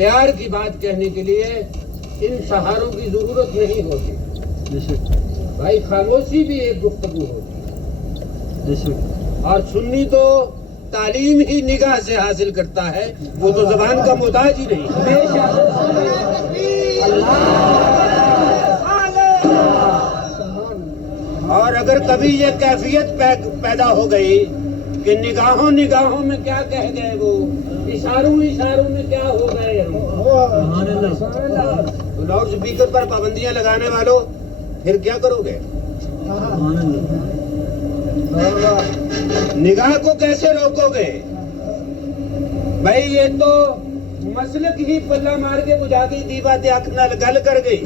پیار کی بات کہنے کے لیے ان سہاروں کی ضرورت نہیں ہوتی بھائی، خاموشی بھی ایک گفتگو ہوتی، اور سنی تو تعلیم ہی نگاہ سے حاصل کرتا ہے، وہ تو زبان کا محتاج ہی نہیں۔ اور اگر کبھی یہ کیفیت پیدا ہو گئی کہ نگاہوں میں کیا کہہ گئے وہ، اشاروں میں کیا ہو گئے ہم، تو لاؤڈ اسپیکر پر پابندیاں لگانے والوں پھر کیا کرو گے؟ نگاہ کو کیسے روکو گے بھائی؟ یہ تو مسلک ہی پلہ مار کے بجھا گئی، دی باتیں آنکھ نہ گل کر گئی۔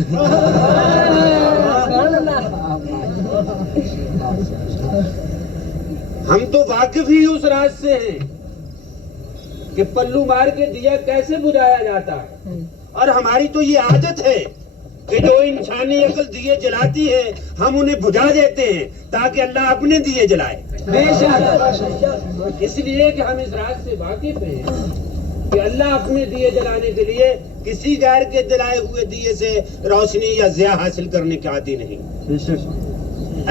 ہم تو واقف ہی اس راز سے ہیں کہ پلو مار کے دیا کیسے بجھایا جاتا ہے، اور ہماری تو یہ عادت ہے کہ جو انسانی عقل دیے جلاتی ہے ہم انہیں بجھا دیتے ہیں تاکہ اللہ اپنے دیے جلائے۔ اس لیے کہ ہم اس راز سے واقف ہیں کہ اللہ اپنے دیے جلانے کے لیے کسی غیر کے جلائے ہوئے دیے سے روشنی یا ضیاء حاصل کرنے کے عادی نہیں۔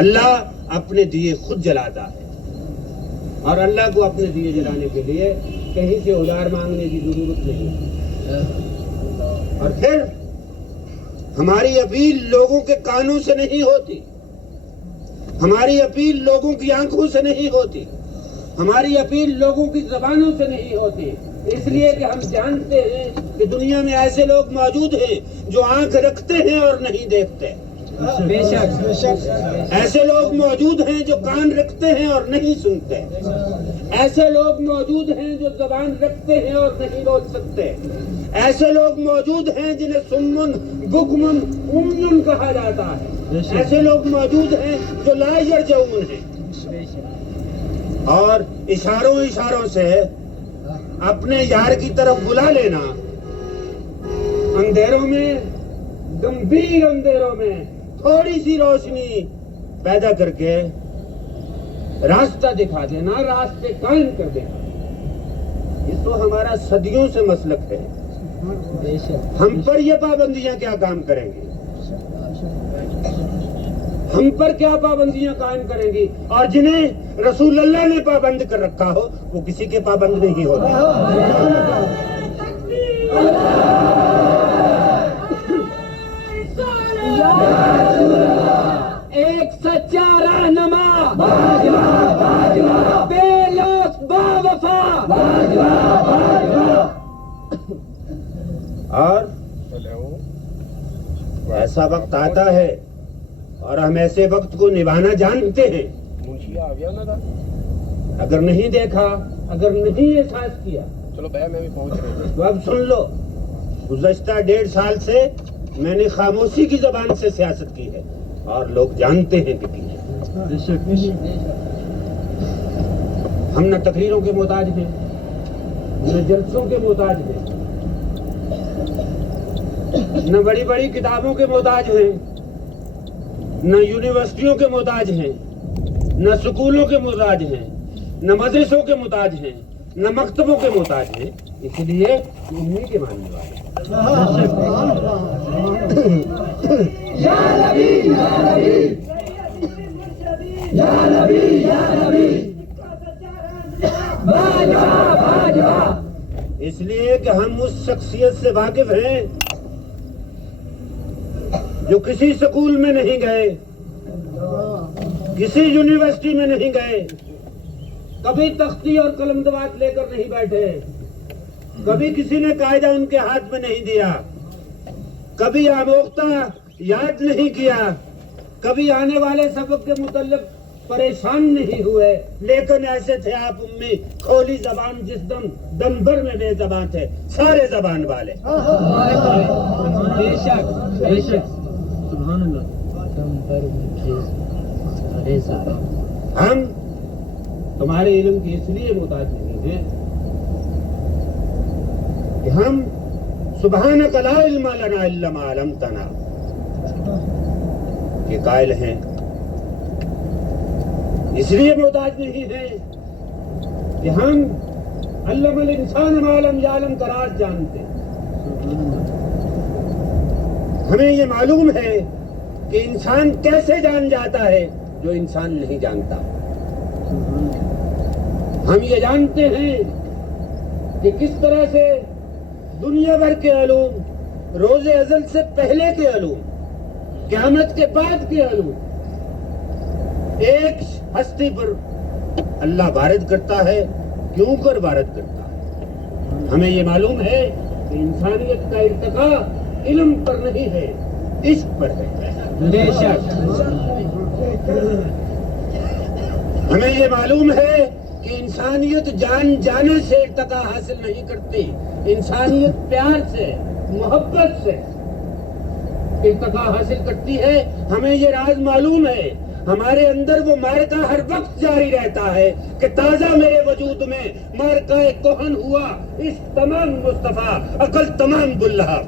اللہ اپنے دیے خود جلاتا ہے، اور اللہ کو اپنے دیے جلانے کے لیے کہیں سے ادار مانگنے کی ضرورت نہیں۔ اور پھر ہماری اپیل لوگوں کے کانوں سے نہیں ہوتی، ہماری اپیل لوگوں کی آنکھوں سے نہیں ہوتی، ہماری اپیل لوگوں کی زبانوں سے نہیں ہوتی، اس لیے کہ ہم جانتے ہیں کہ دنیا میں ایسے لوگ موجود ہیں جو آنکھ رکھتے ہیں اور نہیں دیکھتے، ایسے لوگ موجود ہیں جو کان رکھتے ہیں اور نہیں سنتے، ایسے لوگ موجود ہیں جو زبان رکھتے ہیں اور نہیں بول سکتے، ایسے لوگ موجود ہیں جنہیں سمن بکمن امن کہا جاتا ہے، ایسے لوگ موجود ہیں جو لا یرجعون ہیں، اور اشاروں سے اپنے یار کی طرف بلا لینا، اندھیروں میں، گمبھیر اندھیروں میں تھوڑی سی روشنی پیدا کر کے راستہ دکھا دینا، راستے قائم کر دینا، یہ تو ہمارا صدیوں سے مسلک ہے۔ ہم پر یہ پابندیاں کیا کام کریں گی؟ ہم پر کیا پابندیاں قائم کریں گی؟ اور جنہیں رسول اللہ نے پابند کر رکھا ہو وہ کسی کے پابند نہیں ہوتے۔ ایک سچا رہنما بے لوث باوفا، اور ایسا وقت آتا ہے اور ہم ایسے وقت کو نبھانا جانتے ہیں، اگر نہیں دیکھا، اگر نہیں احساس کیا، چلو میں بھی پہنچ رہا ہوں، تو اب سن لو، گزشتہ 1.5 سال سے میں نے خاموشی کی زبان سے سیاست کی ہے، اور لوگ جانتے ہیں کہ کی ہے۔ ہم نہ تقریروں کے محتاج ہیں، نہ جلسوں کے محتاج ہیں، نہ بڑی بڑی کتابوں کے محتاج ہیں، نہ یونیورسٹیوں کے محتاج ہیں، نہ سکولوں کے محتاج ہیں، نہ مدرسوں کے محتاج ہیں، نہ مکتبوں کے محتاج ہیں، اس لیے انہیں کے ماننے والے۔ یا نبی یا نبی یا نبی یا نبی، اس لیے کہ ہم اس شخصیت سے واقف ہیں جو کسی سکول میں نہیں گئے، کسی یونیورسٹی میں نہیں گئے، کبھی تختی اور قلم دوات لے کر نہیں بیٹھے، کبھی کسی نے قاعدہ ان کے ہاتھ میں نہیں دیا، کبھی آموختہ یاد نہیں کیا، کبھی آنے والے سبق کے متعلق پریشان نہیں ہوئے، لیکن ایسے تھے آپ امی کھولی زبان جس دم بھر میں بے زبان تھے، سارے زبان والے۔ بے شک سبحان اللہ۔ ہم تمہارے علم کی اس لیے محتاج نہیں ہیں کہ ہم سبحانک لا علم لنا الا ما علمتنا کے قائل ہیں، اس لیے محتاج نہیں ہیں کہ ہم علم الانسان ما لم یعلم کا راز جانتے ہیں، ہمیں یہ معلوم ہے کہ انسان کیسے جان جاتا ہے جو انسان نہیں جانتا. ہم یہ جانتے ہیں کہ کس طرح سے دنیا بھر کے علوم، روز ازل سے پہلے کے علوم، قیامت کے بعد کے علوم ایک ہستی پر اللہ وارد کرتا ہے. کیوں کر وارد کرتا ہے؟ ہمیں یہ معلوم ہے کہ انسانیت کا ارتقاء علم پر نہیں ہے، عشق پر ہے. بے شک ہمیں یہ معلوم ہے کہ انسانیت جان جانے سے ارتقاء حاصل نہیں کرتی، انسانیت پیار سے، محبت سے ارتقاء حاصل کرتی ہے. ہمیں یہ راز معلوم ہے. ہمارے اندر وہ معرکہ ہر وقت جاری رہتا ہے کہ تازہ میرے وجود میں معرکہ کہن ہوا، اس تمام مصطفیٰ، عقل تمام بلہا.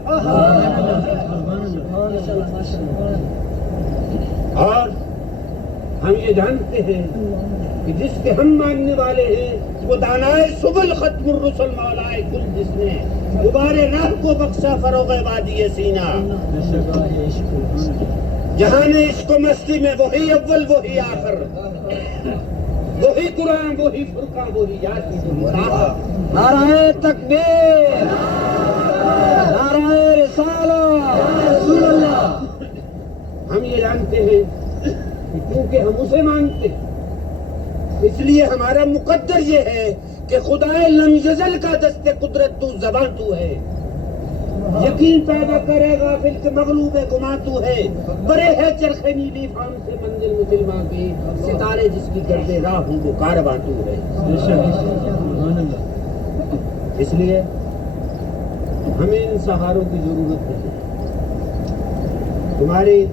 اور ہم یہ جانتے ہیں کہ جس کے ہم ماننے والے ہیں وہ دانائے سبل ختم الرسل مولائے کل، جس نے غبارے راہ کو بخشا فروغ وادی سینا. جہاں نے عشق و مستی میں وہی اول وہی آخر، وہی قرآن وہی فرقان وہی یاسین. نعرہ تکبیر، نعرہ رسالت، رسول اللہ. ہم یہ جانتے ہیں کہ کیونکہ ہم اسے مانتے ہیں اس لیے ہمارا مقدر یہ ہے کہ خدائے لم یزل کا دست قدرت تو زبان تو ہے. یقین پیدا کرے غافل کے مغلوب گما تو ہے. بڑے ہے چرخ نیلی فام سے منزل مسلماں کی، ستارے جس کی گرد راہ ہوں وہ کارواں تو ہے. اس لیے ہمیں ان سہاروں کی ضرورت نہیں. تمہاری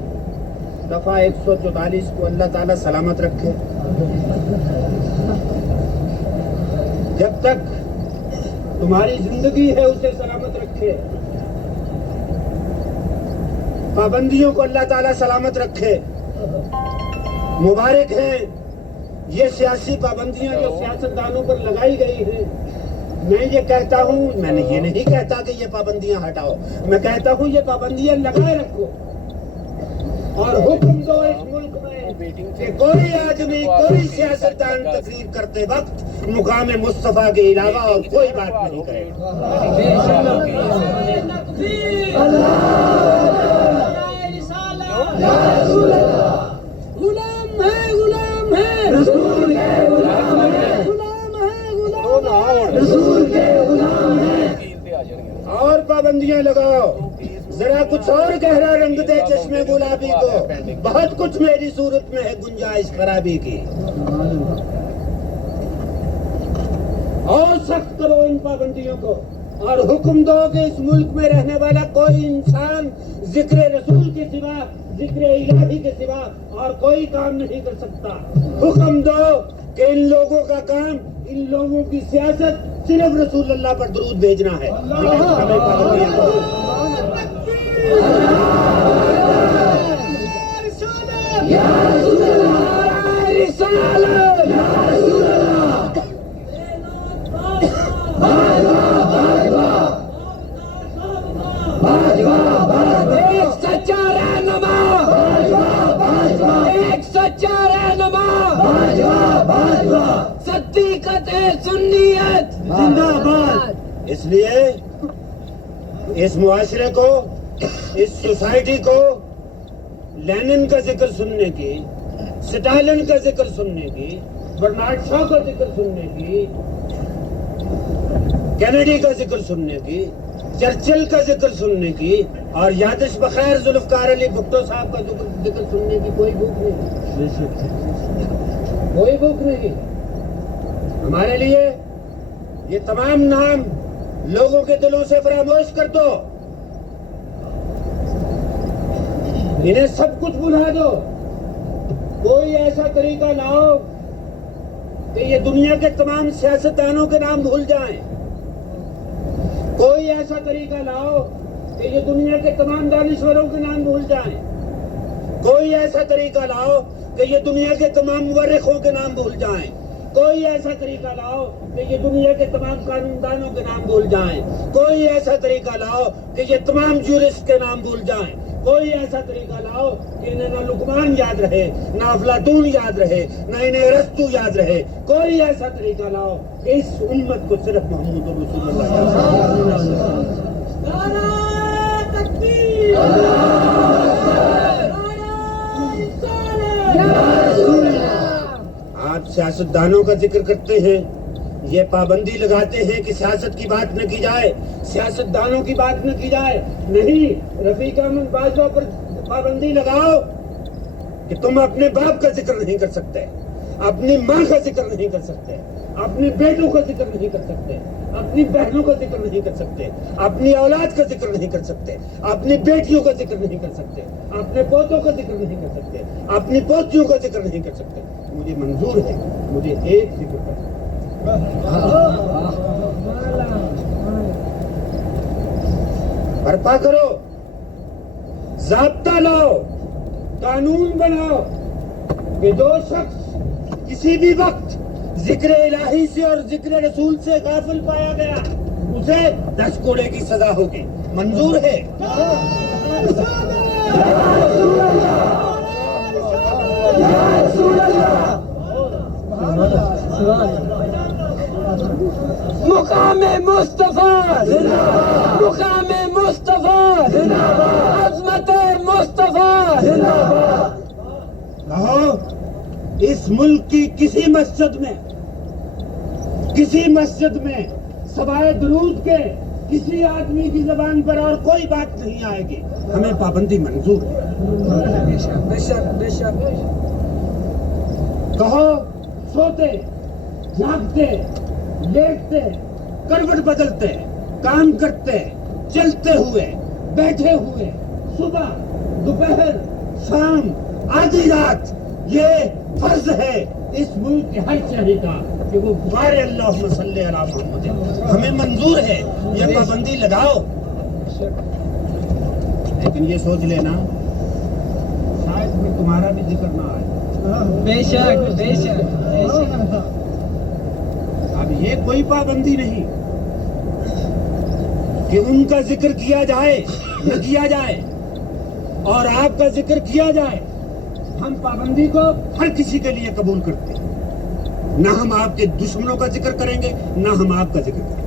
دفعہ 144 کو اللہ تعالیٰ سلامت رکھے. جب تک تمہاری زندگی ہے اسے سلامت رکھے. پابندیوں کو اللہ تعالیٰ سلامت رکھے. مبارک ہیں یہ سیاسی پابندیاں جو سیاستدانوں پر لگائی گئی ہیں. میں یہ کہتا ہوں، میں نے یہ نہیں کہتا کہ یہ پابندیاں ہٹاؤ، میں کہتا ہوں یہ پابندیاں لگائے رکھو اور حکم دو اس ملک میں کہ کوئی آدمی، کوئی سیاستدان تقریر کرتے وقت مقام مصطفیٰ کے علاوہ اور کوئی بات نہیں کرے. غلام ہے، غلام ہے، رسول کے غلام ہے، غلام ہے، غلام ہے، رسول کے غلام ہے. اور پابندیاں لگاؤ. ذرا کچھ اور گہرا رنگ دے چشمے گلابی کو. بہت کچھ میری صورت میں ہے گنجائش خرابی کی. اور سخت کرو ان پابندیوں کو اور حکم دو کہ اس ملک میں رہنے والا کوئی انسان ذکر رسول کے سوا، ذکر الہی کے سوا اور کوئی کام نہیں کر سکتا. حکم دو کہ ان لوگوں کا کام، ان لوگوں کی سیاست صرف رسول اللہ پر درود بھیجنا ہے. ایک سچا رہنما، ایک سچا رہنما، صدیقت سنیت زندہ باد. اس لیے اس معاشرے کو، اس سوسائٹی کو لینن کا ذکر سننے کی، سٹالن کا ذکر سننے کی، برنارڈ شاہ کا ذکر سننے کی، کینیڈی کا ذکر سننے کی، چرچل کا ذکر سننے کی اور یادش بخیر ذوالفقار علی بھٹو صاحب کا ذکر سننے کی کوئی بھوک نہیں، کوئی بھوک نہیں. ہمارے لیے یہ تمام نام لوگوں کے دلوں سے فراموش کر دو. انہیں سب کچھ بھلا دو. کوئی ایسا طریقہ لاؤ کہ یہ دنیا کے تمام سیاستدانوں کے نام بھول جائیں. کوئی ایسا طریقہ لاؤ کہ یہ دنیا کے تمام دانشوروں کے نام بھول جائیں. کوئی ایسا طریقہ لاؤ کہ یہ دنیا کے تمام مورخوں کے نام بھول جائیں. کوئی ایسا طریقہ لاؤ کہ یہ دنیا کے تمام قانوندانوں کے نام بھول جائیں. کوئی ایسا طریقہ لاؤ کہ یہ تمام جورسٹ کے نام بھول جائیں. کوئی ایسا طریقہ لاؤ کہ انہیں نہ لقمان یاد رہے، نہ افلاطون یاد رہے، نہ انہیں ارسطو یاد رہے. کوئی ایسا طریقہ لاؤ کہ اس امت کو صرف محمد رسول اللہ یاد رہے. نعرہ تکبیر، آپ سیاستدانوں کا ذکر کرتے ہیں، یہ پابندی لگاتے ہیں کہ سیاست کی بات نہ کی جائے، سیاستدانوں کی بات نہ کی جائے. نہیں، رفیق احمد باجوہ پر پابندی لگاؤ کہ تم اپنے باپ کا ذکر نہیں کر سکتے، اپنی ماں کا ذکر نہیں کر سکتے، اپنے بیٹوں کا ذکر نہیں کر سکتے، اپنی بہنوں کا ذکر نہیں کر سکتے، اپنی اولاد کا ذکر نہیں کر سکتے، اپنی بیٹیوں کا ذکر نہیں کر سکتے، اپنے پوتوں کا ذکر نہیں کر سکتے، اپنی پوتیوں کا ذکر نہیں کر سکتے. مجھے منظور ہے، مجھے ایک ذکر کرنا. برپا کرو، ضابطہ لاؤ، قانون بناؤ کہ جو شخص کسی بھی وقت ذکر الہی سے اور ذکر رسول سے غافل پایا گیا اسے 10 کوڑے کی سزا ہوگی. منظور ہے؟ مقام مصطفیٰ، مقام مصطفیٰ، عظمت مصطفیٰ. کہو اس ملک کی کسی مسجد میں سوائے درود کے کسی آدمی کی زبان پر اور کوئی بات نہیں آئے گی. ہمیں پابندی منظور ہے. بے شک بے شک. کہو سوتے، جاگتے، لیٹتے، کروٹ بدلتے، کام کرتے، چلتے ہوئے، بیٹھے ہوئے، صبح، دوپہر، شام، آدھی رات، یہ فرض ہے اس ملک کے ہر شہری کا کہ وہ پکارے اللہم صلی علی محمد. ہمیں منظور ہے، یہ پابندی لگاؤ. لیکن یہ سوچ لینا شاید پھر تمہارا بھی ذکر نہ آئے. بے شک بے شک بے شک. اب یہ کوئی پابندی نہیں کہ ان کا ذکر کیا جائے نہ کیا جائے اور آپ کا ذکر کیا جائے. ہم پابندی کو ہر کسی کے لیے قبول کرتے ہیں. نہ ہم آپ کے دشمنوں کا ذکر کریں گے، نہ ہم آپ کا ذکر کریں گے.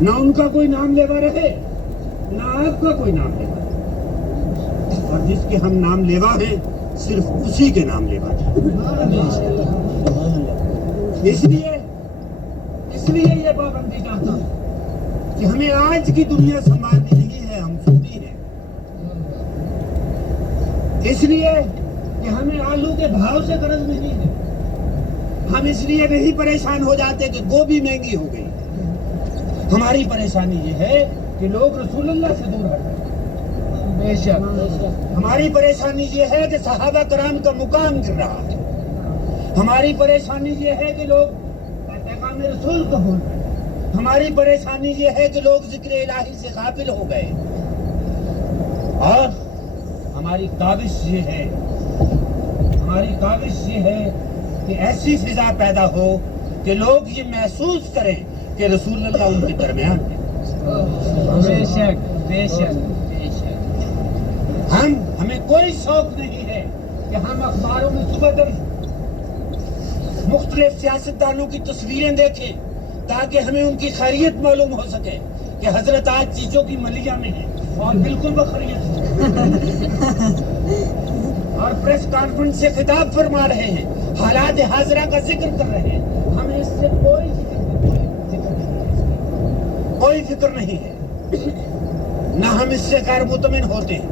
نہ ان کا کوئی نام لیوا رہے، نہ آپ کا کوئی نام لیوا رہے. اور جس کے ہم نام لیوا ہیں صرف اسی کے نام لیوا ہیں. اس لیے یہ پابندی چاہتا ہوں کہ ہمیں آج کی دنیا سنبھالنی نہیں ہے، ہم سنی ہے. اس لیے کہ ہمیں آلو کے بھاؤ سے غرض نہیں ہے. ہم اس لیے نہیں پریشان ہو جاتے کہ گوبھی مہنگی ہو گئی. ہماری پریشانی یہ ہے کہ لوگ رسول اللہ سے دور ہٹ گئے. بے شک. ہماری پریشانی یہ ہے کہ صحابہ کرام کا مقام گر رہا ہے. ہماری پریشانی یہ ہے کہ لوگ پیغام رسول کو بھول گئے. ہماری پریشانی یہ ہے کہ لوگ ذکر الہی سے غافل ہو گئے. اور ہماری کاوش یہ ہے کہ ایسی فضا پیدا ہو کہ لوگ یہ محسوس کریں کہ رسول اللہ ان کے درمیان ہے. بے شک بے شک بے شک. ہمیں کوئی شوق نہیں ہے کہ ہم اخباروں میں صبح دن مختلف سیاستدانوں کی تصویریں دیکھیں تاکہ ہمیں ان کی خیریت معلوم ہو سکے کہ حضرت آج چیزوں کی ملیہ میں ہیں اور بالکل بخیریت ہیں اور پریس کانفرنس سے خطاب فرما رہے ہیں، حالات حاضرہ کا ذکر کر رہے ہیں. ہمیں اس سے کوئی فکر نہیں ہے. نہ ہم اس سے غیر مطمئن ہوتے ہیں،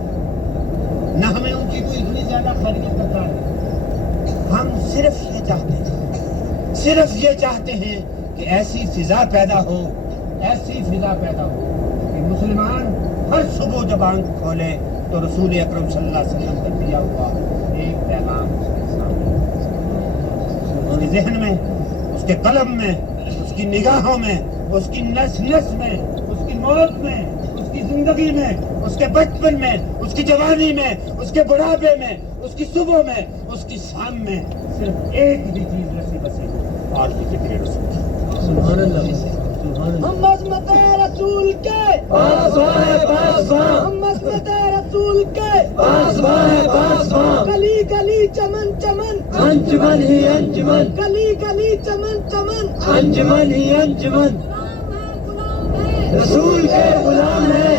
نہ ہمیں ان کی کوئی اتنی زیادہ خیریت کرتا ہے. ہم صرف یہ چاہتے ہیں کہ ایسی فضا پیدا ہو کہ مسلمان ہر صبح جب آنکھ کھولے تو رسول اکرم صلی اللہ علیہ وسلم کا دیا ہوا ایک پیغام اس کے ذہن میں، اس کے قلم میں، اس کی نگاہوں میں، اس کی نس میں، اس کی موت میں، اس کی زندگی میں، اس کے بچپن میں، اس کی جوانی میں، اس کے بڑھاپے میں، اس کی صبح میں، اس کی شام میں صرف ایک ہی چیز رسی بسی اور وہ ذکر رسول. سبحان اللہ. ہم عظمت رسول کے پاس محمد رسول کے گلی گلی چمن چمن انجمن ہی انجمن گلی گلی چمن چمن انجمن ہی انجمن رسول کے غلام ہیں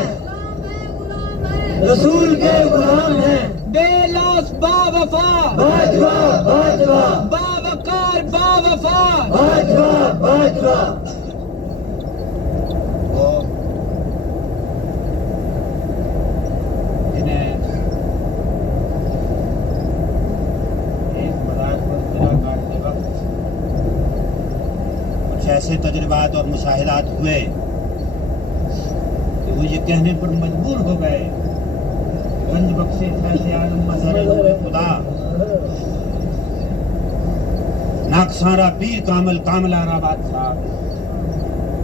رسول کے غلام ہیں بے لاس با وفا باجوا باجوا با وقار با وفا باجوا باجوا وہ جنہیں ایک مزاج پر قلعہ کاٹتے وقت کچھ ایسے تجربات اور مشاہدات ہوئے کہ وہ یہ کہنے پر مجبور ہو گئے گنج بخشے فیض عالم مظہر نور خدا ناکسارا پیر کامل کامل آراباد صاحب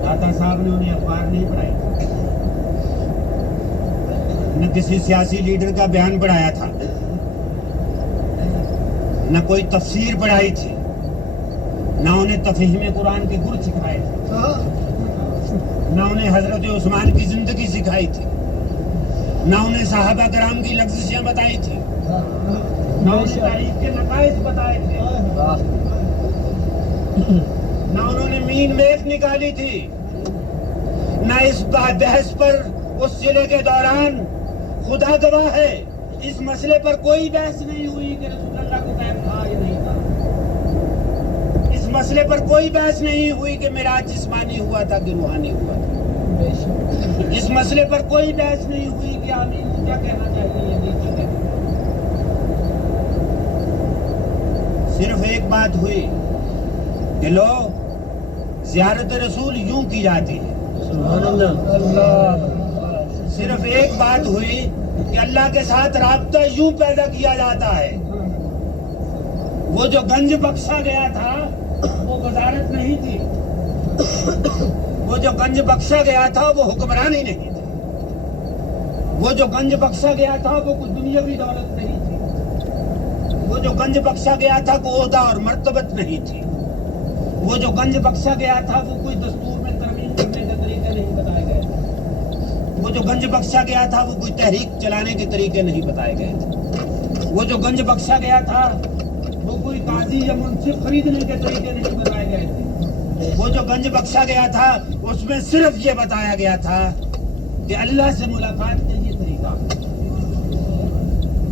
داتا صاحب نے انہیں اخبار نہیں پڑھائی نہ کسی سیاسی لیڈر کا بیان پڑھایا تھا نہ کوئی تفسیر پڑھائی تھی نہ انہیں تفہیم قرآن کے گر سکھائے تھے نہ انہیں حضرت عثمان کی زندگی سکھائی تھی نہ انہیں صحابہ کرام کی لغزشیں بتائی تھی نہ انہیں تاریخ کے نقائص بتائے تھے نہ انہوں نے مین میخ نکالی تھی نہ اس بحث پر اس ضلع کے دوران خدا گواہ ہے اس مسئلے پر کوئی بحث نہیں ہوئی کہ رسول اللہ کو غیب تھا یا نہیں تھا اس مسئلے پر کوئی بحث نہیں ہوئی کہ معراج جسمانی ہوا تھا کہ روحانی ہوا تھا اس مسئلے پر کوئی بحث نہیں ہوئی کہ آمین کیا کہنا چاہیے یا نہیں کیا کہنا صرف ایک بات ہوئی کہ لو زیارت رسول یوں کی جاتی ہے صرف ایک بات ہوئی کہ اللہ کے ساتھ رابطہ یوں پیدا کیا جاتا ہے وہ جو گنج بخشا گیا تھا وہ وزارت نہیں تھی وہ جو گنج بخشا گیا تھا وہ حکمرانی نہیں تھی وہ جو گنج بخشا گیا تھا وہ کوئی دنیاوی دولت نہیں تھی وہ جو گنج بخشا گیا تھا کوئی عہدہ اور مرتبت نہیں تھی وہ جو گنج بخشا گیا تھا وہ کوئی دستور میں ترمیم کرنے کے طریقے نہیں بتائے گئے تھے وہ جو گنج بخشا گیا تھا وہ کوئی تحریک چلانے کے طریقے نہیں بتائے گئے تھے وہ جو گنج بخشا گیا تھا وہ کوئی قاضی یا منصف خریدنے کے طریقے نہیں بتائے گئے تھے وہ جو گنج بخشا گیا تھا اس میں صرف یہ بتایا گیا تھا کہ اللہ سے ملاقات کا یہ طریقہ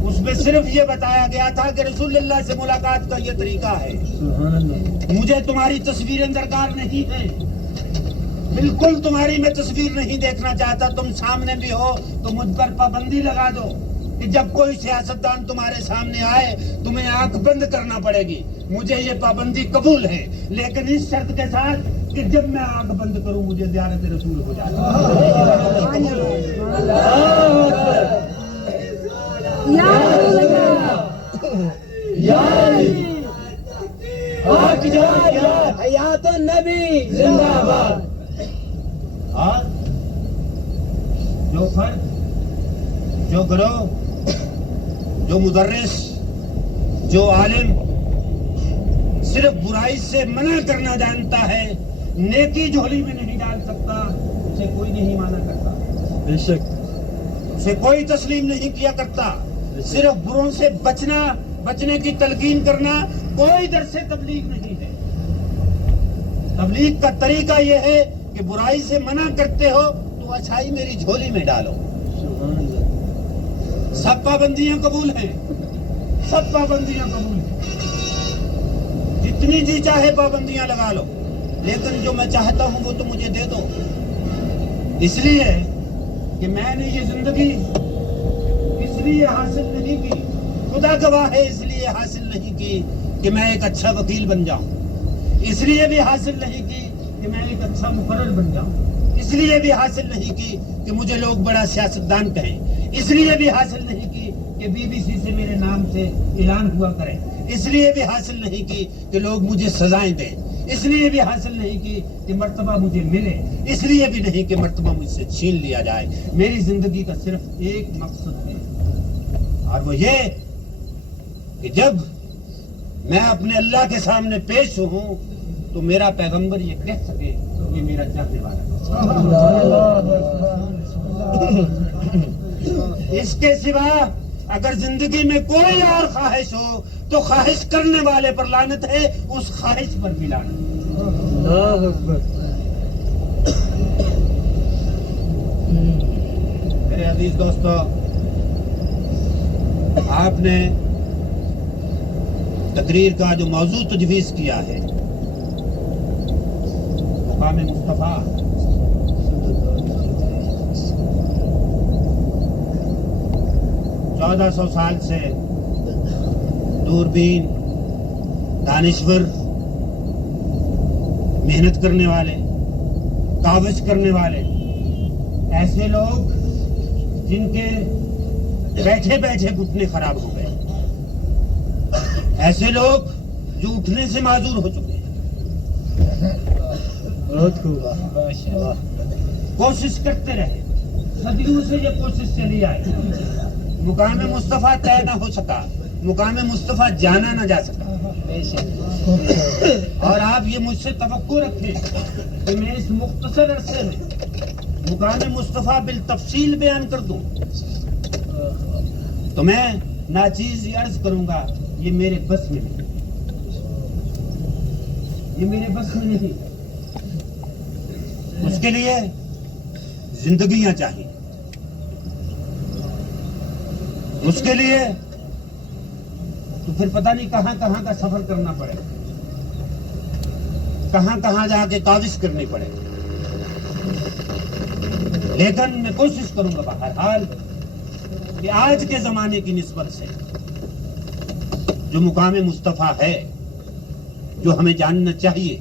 اس میں صرف یہ بتایا گیا تھا کہ رسول اللہ سے ملاقات کا یہ طریقہ ہے مجھے تمہاری تصویریں درکار نہیں ہیں بالکل تمہاری میں تصویر نہیں دیکھنا چاہتا تم سامنے بھی ہو تو مجھ پر پابندی لگا دو کہ جب کوئی سیاستدان تمہارے سامنے آئے تمہیں آنکھ بند کرنا پڑے گی مجھے یہ پابندی قبول ہے لیکن اس شرط کے ساتھ کہ جب میں آنکھ بند کروں مجھے زیارت رسول ہو جائے حیات النبی زندہ باد اور جو فرد جو گروہ جو مدرس جو عالم صرف برائی سے منع کرنا جانتا ہے نیکی جھولی میں نہیں ڈال سکتا اسے کوئی نہیں مانا کرتا بے شک اسے کوئی تسلیم نہیں کیا کرتا صرف بروں سے بچنے کی تلقین کرنا کوئی درس تبلیغ نہیں ہے تبلیغ کا طریقہ یہ ہے کہ برائی سے منع کرتے ہو تو اچھائی میری جھولی میں ڈالو سب پابندیاں قبول ہیں سب پابندیاں قبول ہیں جتنی جی چاہے پابندیاں لگا لو لیکن جو میں چاہتا ہوں وہ تو مجھے دے دو اس لیے کہ میں نے یہ زندگی اس لیے حاصل نہیں کی خدا گواہ ہے اس لیے حاصل نہیں کی کہ میں ایک اچھا وکیل بن جاؤں اس لیے بھی حاصل نہیں کی کہ میں ایک اچھا مقرر بن جاؤں اس لیے بھی حاصل نہیں کی کہ مجھے لوگ بڑا سیاستدان کہیں اس لیے بھی حاصل نہیں کی کہ BBC سے میرے نام سے اعلان ہوا کرے اس لیے بھی حاصل نہیں کی کہ لوگ مجھے سزائیں دیں اس لیے بھی حاصل نہیں کی کہ مرتبہ مجھے ملے اس لیے بھی نہیں کہ مرتبہ مجھ سے چھین لیا جائے میری زندگی کا صرف ایک مقصد ہے اور وہ یہ کہ جب میں اپنے اللہ کے سامنے پیش ہوں تو میرا پیغمبر یہ کہہ سکے کہ میرا چاہنے والا ہے اس کے سوا اگر زندگی میں کوئی اور خواہش ہو تو خواہش کرنے والے پر لعنت ہے، اس خواہش پر بھی لعنت ہے۔ اللہ اکبر۔ میرے عزیز دوستو، آپ نے تقریر کا جو موضوع تجویز کیا ہے مقام مصطفیٰ، 1400 سال سے دوربین، دانشور، محنت کرنے والے، کاوش کرنے والے، ایسے لوگ جن کے بیٹھے بیٹھے گھٹنے خراب ہو گئے، ایسے لوگ جو اٹھنے سے معذور ہو چکے ہیں، بہت خوب۔ کوشش کرتے رہے، صدیوں سے یہ کوشش چلی آئی، مقام مصطفیٰ طے نہ ہو سکا، مقام مصطفیٰ جانا نہ جا سکا۔ اور آپ یہ مجھ سے توقع رکھیں کہ میں اس مختصر عرصے میں مقام مصطفیٰ بالتفصیل بیان کر دوں تو میں ناچیز یہ عرض کروں گا، یہ میرے بس میں نہیں، یہ میرے بس میں نہیں۔ اس کے لیے زندگیاں چاہیے، اس کے لیے تو پھر پتہ نہیں کہاں کہاں کا سفر کرنا پڑے، کہاں کہاں جا کے کاوش کرنی پڑے، لیکن میں کوشش کروں گا بہرحال کہ آج کے زمانے کی نسبت سے جو مقام مصطفیٰ ہے، جو ہمیں جاننا چاہیے،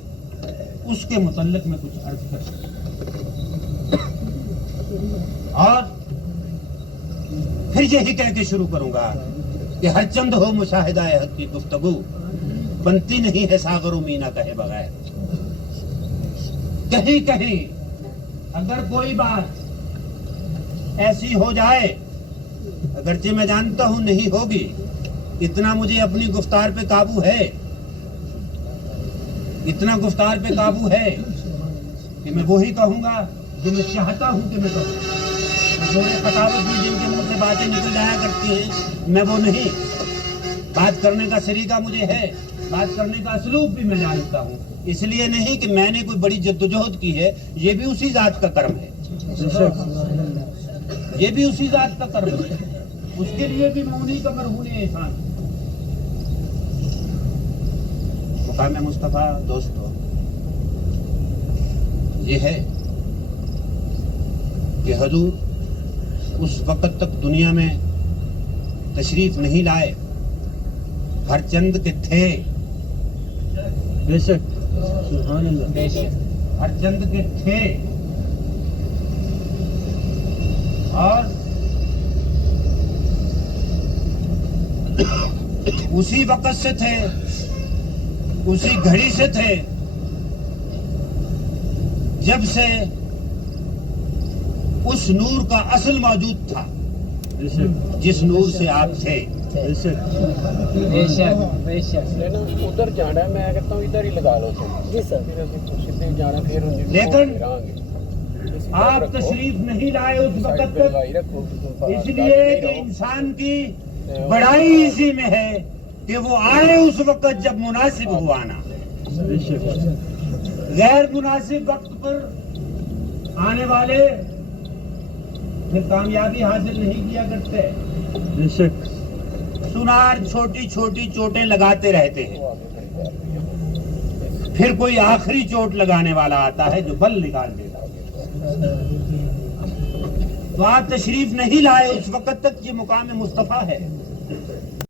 اس کے متعلق میں کچھ عرض کر سکوں۔ اور پھر یہی کہہ کے شروع کروں گا کہ ہر چند ہو مشاہدہ حق کی گفتگو، بنتی نہیں ہے ساغر و مینا کہے بغیر۔ کہیں کہیں اگر کوئی بات ایسی ہو جائے، اگرچہ میں جانتا ہوں نہیں ہوگی، اتنا مجھے اپنی گفتار پہ قابو ہے، اتنا گفتار پہ قابو ہے کہ میں وہی کہوں گا جو میں چاہتا ہوں کہ میں کہوں۔ خطاوت بھی جن کے منہ سے باتیں نکل جایا کرتی ہیں، میں وہ نہیں۔ بات کرنے کا سلیقہ مجھے ہے، بات کرنے کا اسلوب بھی میں جانتا ہوں، اس لیے نہیں کہ میں نے کوئی بڑی جدوجہد کی ہے، یہ بھی اسی ذات کا کرم ہے، یہ بھی اسی ذات کا کرم ہے، اس کے لیے بھی میں انہیں کا مرہون احسان۔ مقام مصطفیٰ دوستو، یہ ہے کہ حضور اس وقت تک دنیا میں تشریف نہیں لائے، ہر چند کے تھے، بے شک، سبحان اللہ، بے شک ہر چند کے تھے، اور اسی وقت سے تھے، اسی گھڑی سے تھے جب سے اس نور کا اصل موجود تھا، بے شک، جس نور سے آپ تھے۔ بے شک، بے شک، بے شک۔ ادھر جانا ہے، میں کہتا ہوں ادھر ہی لگا لو جی سر۔ پھر سیدھے جانا، پھر لیکن آپ تشریف نہیں لائے اس وقت تک، اس لیے کہ انسان کی بڑائی اسی میں ہے کہ وہ آئے اس وقت جب مناسب ہو آنا، بے شک، غیر مناسب وقت پر آنے والے پھر کامیابی حاصل نہیں کیا کرتے، بے شک، سنار چھوٹی چھوٹی چوٹیں لگاتے رہتے ہیں، پھر کوئی آخری چوٹ لگانے والا آتا ہے جو بل نکال دیتا ہے۔ تو آپ تشریف نہیں لائے اس وقت تک، یہ مقام مصطفیٰ ہے۔